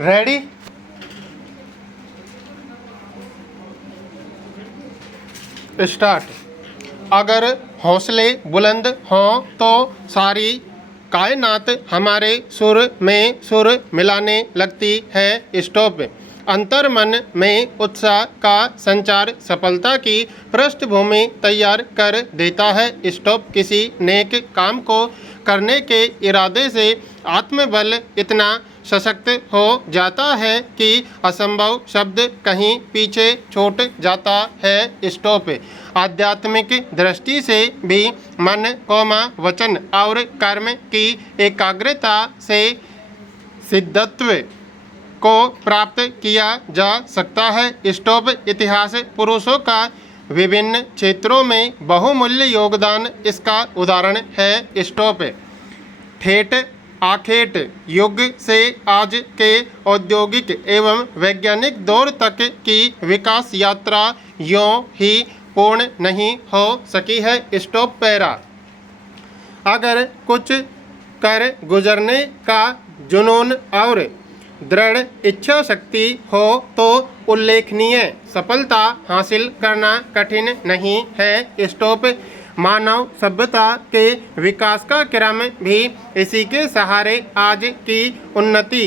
Ready. Start. अगर हौसले बुलंद हों तो सारी कायनात हमारे सुर में सुर मिलाने लगती है। स्टॉप। अंतर मन में उत्साह का संचार सफलता की पृष्ठभूमि तैयार कर देता है। स्टॉप। किसी नेक काम को करने के इरादे से आत्मबल इतना सशक्त हो जाता है कि असंभव शब्द कहीं पीछे छूट जाता है। स्टॉप। आध्यात्मिक दृष्टि से भी मन वचन और कर्म की एकाग्रता से सिद्धत्व को प्राप्त किया जा सकता है। स्टॉप। इतिहास पुरुषों का विभिन्न क्षेत्रों में बहुमूल्य योगदान इसका उदाहरण है। स्टॉप। ठेठ आखेट युग से आज के औद्योगिक एवं वैज्ञानिक दौर तक की विकास यात्रा यों ही पूर्ण नहीं हो सकी है। स्टॉप। पैरा। अगर कुछ कर गुजरने का जुनून और दृढ़ इच्छा शक्ति हो तो उल्लेखनीय सफलता हासिल करना कठिन नहीं है। स्टॉप। मानव सभ्यता के विकास का क्रम भी इसी के सहारे आज की उन्नति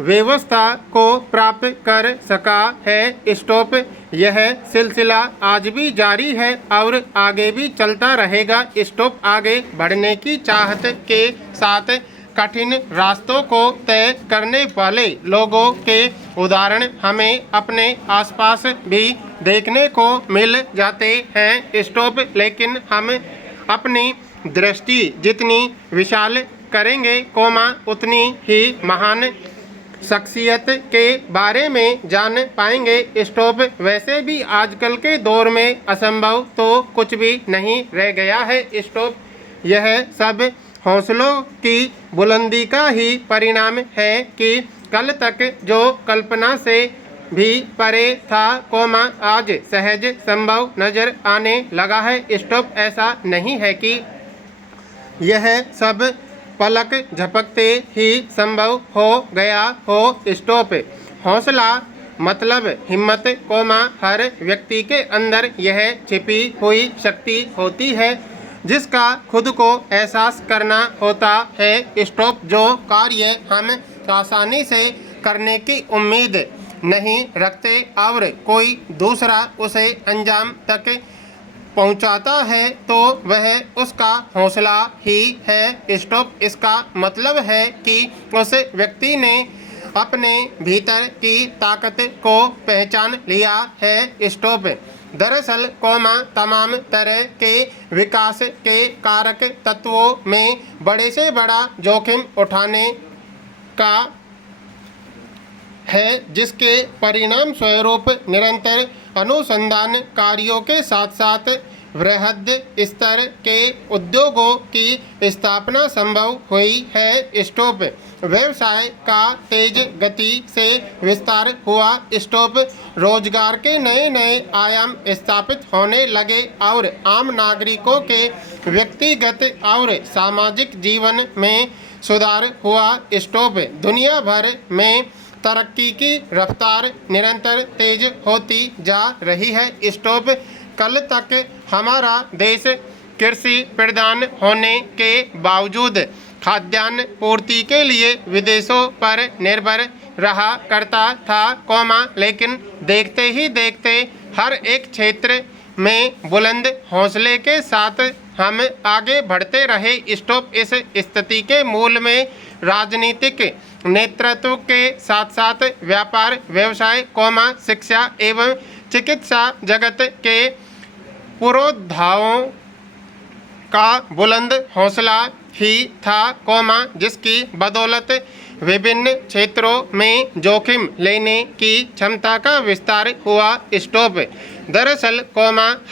व्यवस्था को प्राप्त कर सका है। स्टॉप। यह सिलसिला आज भी जारी है और आगे भी चलता रहेगा। स्टॉप। आगे बढ़ने की चाहत के साथ कठिन रास्तों को तय करने वाले लोगों के उदाहरण हमें अपने आसपास भी देखने को मिल जाते हैं। स्टॉप। लेकिन हम अपनी दृष्टि जितनी विशाल करेंगे उतनी ही महान शख्सियत के बारे में जान पाएंगे। स्टॉप। वैसे भी आजकल के दौर में असंभव तो कुछ भी नहीं रह गया है। स्टॉप। यह सब हौसलों की बुलंदी का ही परिणाम है कि कल तक जो कल्पना से भी परे था आज सहज संभव नजर आने लगा है। स्टॉप। ऐसा नहीं है कि यह सब पलक झपकते ही संभव हो गया हो। स्टॉप। हौसला मतलब हिम्मत हर व्यक्ति के अंदर यह छिपी हुई शक्ति होती है जिसका खुद को एहसास करना होता है। स्टॉप। जो कार्य हम आसानी से करने की उम्मीद नहीं रखते और कोई दूसरा उसे अंजाम तक पहुंचाता है तो वह उसका हौसला ही है। स्टॉप। इसका मतलब है कि उस व्यक्ति ने अपने भीतर की ताकत को पहचान लिया है। स्टॉप। दरअसल तमाम तरह के विकास के कारक तत्वों में बड़े से बड़ा जोखिम उठाने का है जिसके परिणाम स्वरूप निरंतर अनुसंधान कार्यों के साथ साथ वृहद स्तर के उद्योगों की स्थापना संभव हुई है। स्टॉप। व्यवसाय का तेज गति से विस्तार हुआ। स्टॉप। रोजगार के नए नए आयाम स्थापित होने लगे और आम नागरिकों के व्यक्तिगत और सामाजिक जीवन में सुधार हुआ। स्टॉप। दुनिया भर में तरक्की की रफ्तार निरंतर तेज होती जा रही है। स्टॉप। कल तक हमारा देश कृषि प्रधान होने के बावजूद खाद्यान्न पूर्ति के लिए विदेशों पर निर्भर रहा करता था लेकिन देखते ही देखते हर एक क्षेत्र में बुलंद हौसले के साथ हम आगे बढ़ते रहे। स्टॉप। इस स्थिति के मूल में राजनीतिक नेतृत्व के साथ साथ व्यापार व्यवसाय शिक्षा एवं चिकित्सा जगत के पुरोधाओं का बुलंद हौसला ही था जिसकी बदौलत विभिन्न क्षेत्रों में जोखिम लेने की क्षमता का विस्तार हुआ। स्टॉप। दरअसल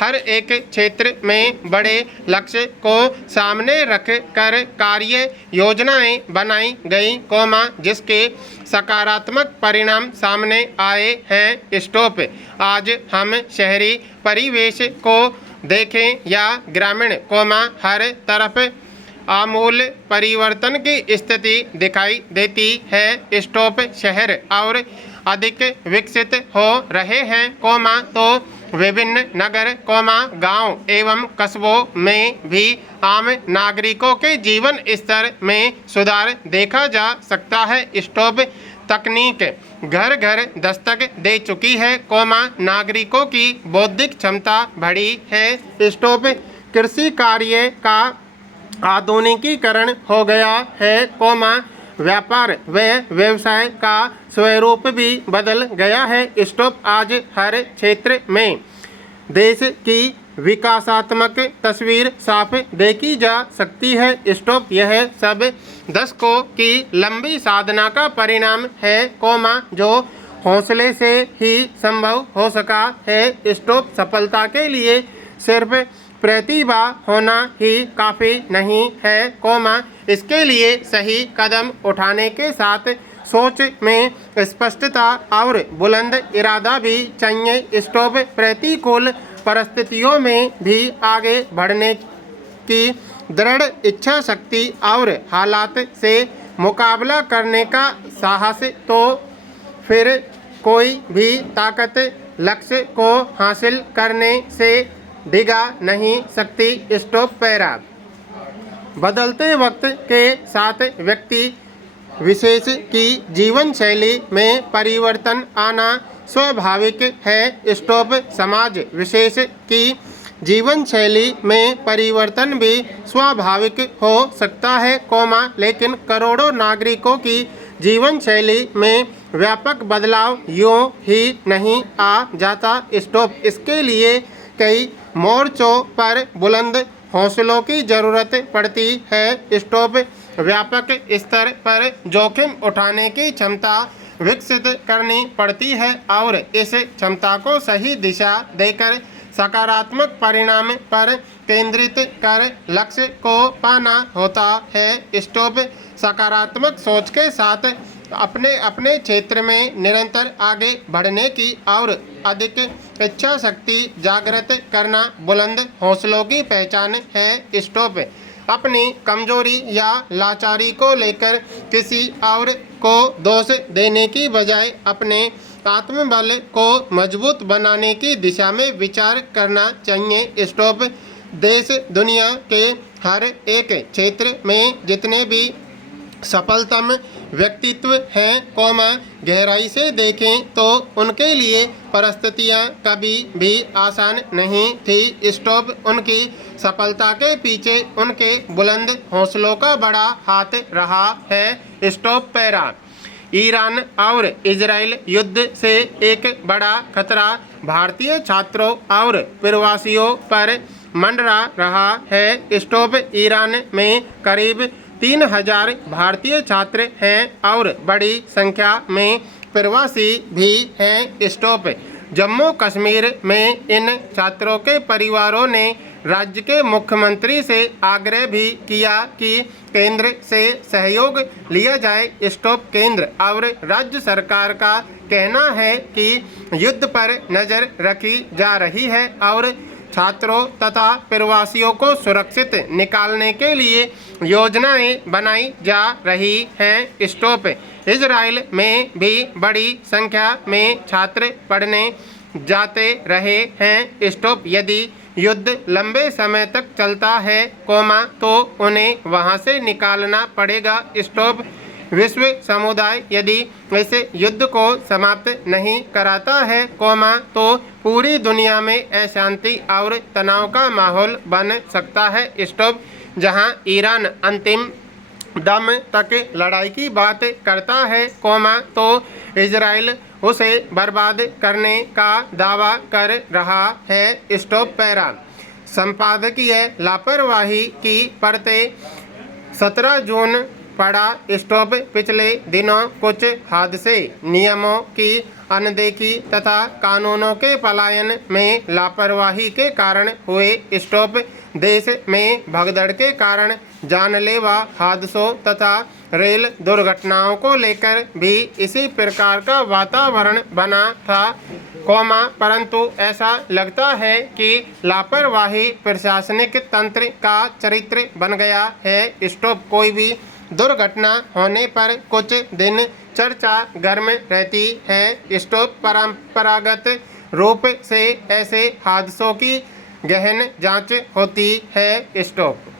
हर एक क्षेत्र में बड़े लक्ष्य को सामने रख कर कार्य योजनाएं बनाई गई जिसके सकारात्मक परिणाम सामने आए हैं। स्टॉप। आज हम शहरी परिवेश को देखें या ग्रामीण हर तरफ आमूल परिवर्तन की स्थिति दिखाई देती है। स्टॉप शहर और अधिक विकसित हो रहे हैं, तो विभिन्न नगर, गांव एवं कस्बों में भी आम नागरिकों के जीवन स्तर में सुधार देखा जा सकता है। स्टॉप तकनीक घर घर दस्तक दे चुकी है, नागरिकों की बौद्धिक क्षमता बढ़ी है। स्टॉप कृषि कार्य का आधुनिकीकरण हो गया है, व्यापार व व्यवसाय का स्वरूप भी बदल गया है। स्टॉप आज हर क्षेत्र में देश की विकासात्मक तस्वीर साफ देखी जा सकती है। स्टॉप यह सब दशकों की लंबी साधना का परिणाम है, जो हौसले से ही संभव हो सका है। स्टॉप सफलता के लिए सिर्फ प्रतिभा होना ही काफ़ी नहीं है, इसके लिए सही कदम उठाने के साथ सोच में स्पष्टता और बुलंद इरादा भी चाहिए। स्टॉप प्रतिकूल परिस्थितियों में भी आगे बढ़ने की दृढ़ इच्छा शक्ति और हालात से मुकाबला करने का साहस, तो फिर कोई भी ताकत लक्ष्य को हासिल करने से डिगा नहीं सकती। स्टॉप पैरा बदलते वक्त के साथ व्यक्ति विशेष की जीवन शैली में परिवर्तन आना स्वाभाविक है। स्टॉप समाज विशेष की जीवन शैली में परिवर्तन भी स्वाभाविक हो सकता है, लेकिन करोड़ों नागरिकों की जीवन शैली में व्यापक बदलाव यूं ही नहीं आ जाता। स्टॉप इसके लिए कई मोर्चों पर बुलंद हौसलों की जरूरत पड़ती है। स्टॉप व्यापक स्तर पर जोखिम उठाने की क्षमता विकसित करनी पड़ती है और इस क्षमता को सही दिशा देकर सकारात्मक परिणाम पर केंद्रित कर लक्ष्य को पाना होता है। स्टॉप सकारात्मक सोच के साथ अपने अपने क्षेत्र में निरंतर आगे बढ़ने की और अधिक इच्छा शक्ति जागृत करना बुलंद हौसलों की पहचान है। स्टॉप अपनी कमजोरी या लाचारी को लेकर किसी और को दोष देने की बजाय अपने आत्मबल को मजबूत बनाने की दिशा में विचार करना चाहिए। स्टॉप देश दुनिया के हर एक क्षेत्र में जितने भी सफलतम व्यक्तित्व हैं, गहराई से देखें तो उनके लिए परिस्थितियां कभी भी आसान नहीं थी। स्टॉप उनकी सफलता के पीछे उनके बुलंद हौसलों का बड़ा हाथ रहा है। स्टॉप पैरा ईरान और इजराइल युद्ध से एक बड़ा खतरा भारतीय छात्रों और प्रवासियों पर मंडरा रहा है। स्टॉप ईरान में करीब 3000 भारतीय छात्र हैं और बड़ी संख्या में प्रवासी भी हैं। स्टॉप जम्मू कश्मीर में इन छात्रों के परिवारों ने राज्य के मुख्यमंत्री से आग्रह भी किया कि केंद्र से सहयोग लिया जाए। स्टॉप केंद्र और राज्य सरकार का कहना है कि युद्ध पर नज़र रखी जा रही है और छात्रों तथा प्रवासियों को सुरक्षित निकालने के लिए योजनाएं बनाई जा रही हैं। स्टॉप इजराइल में भी बड़ी संख्या में छात्र पढ़ने जाते रहे हैं। स्टॉप यदि युद्ध लंबे समय तक चलता है, तो उन्हें वहां से निकालना पड़ेगा। स्टॉप विश्व समुदाय यदि इस युद्ध को समाप्त नहीं कराता है, तो पूरी दुनिया में अशांति और तनाव का माहौल बन सकता है। स्टॉप जहां ईरान अंतिम दम तक लड़ाई की बात करता है, तो इजराइल उसे बर्बाद करने का दावा कर रहा है। स्टॉप पैरा संपादकीय लापरवाही की परतें 17 जून पड़ा। स्टॉप पिछले दिनों कुछ हादसे, नियमों की अनदेखी तथा कानूनों के पलायन में लापरवाही के कारण हुए। स्टॉप देश में भगदड़ के कारण जानलेवा हादसों तथा रेल दुर्घटनाओं को लेकर भी इसी प्रकार का वातावरण बना था, परंतु ऐसा लगता है कि लापरवाही प्रशासनिक तंत्र का चरित्र बन गया है। स्टॉप। कोई भी दुर्घटना होने पर कुछ दिन चर्चा गर्म रहती है। स्टॉप। परंपरागत रूप से ऐसे हादसों की गहन जांच होती है। स्टॉप।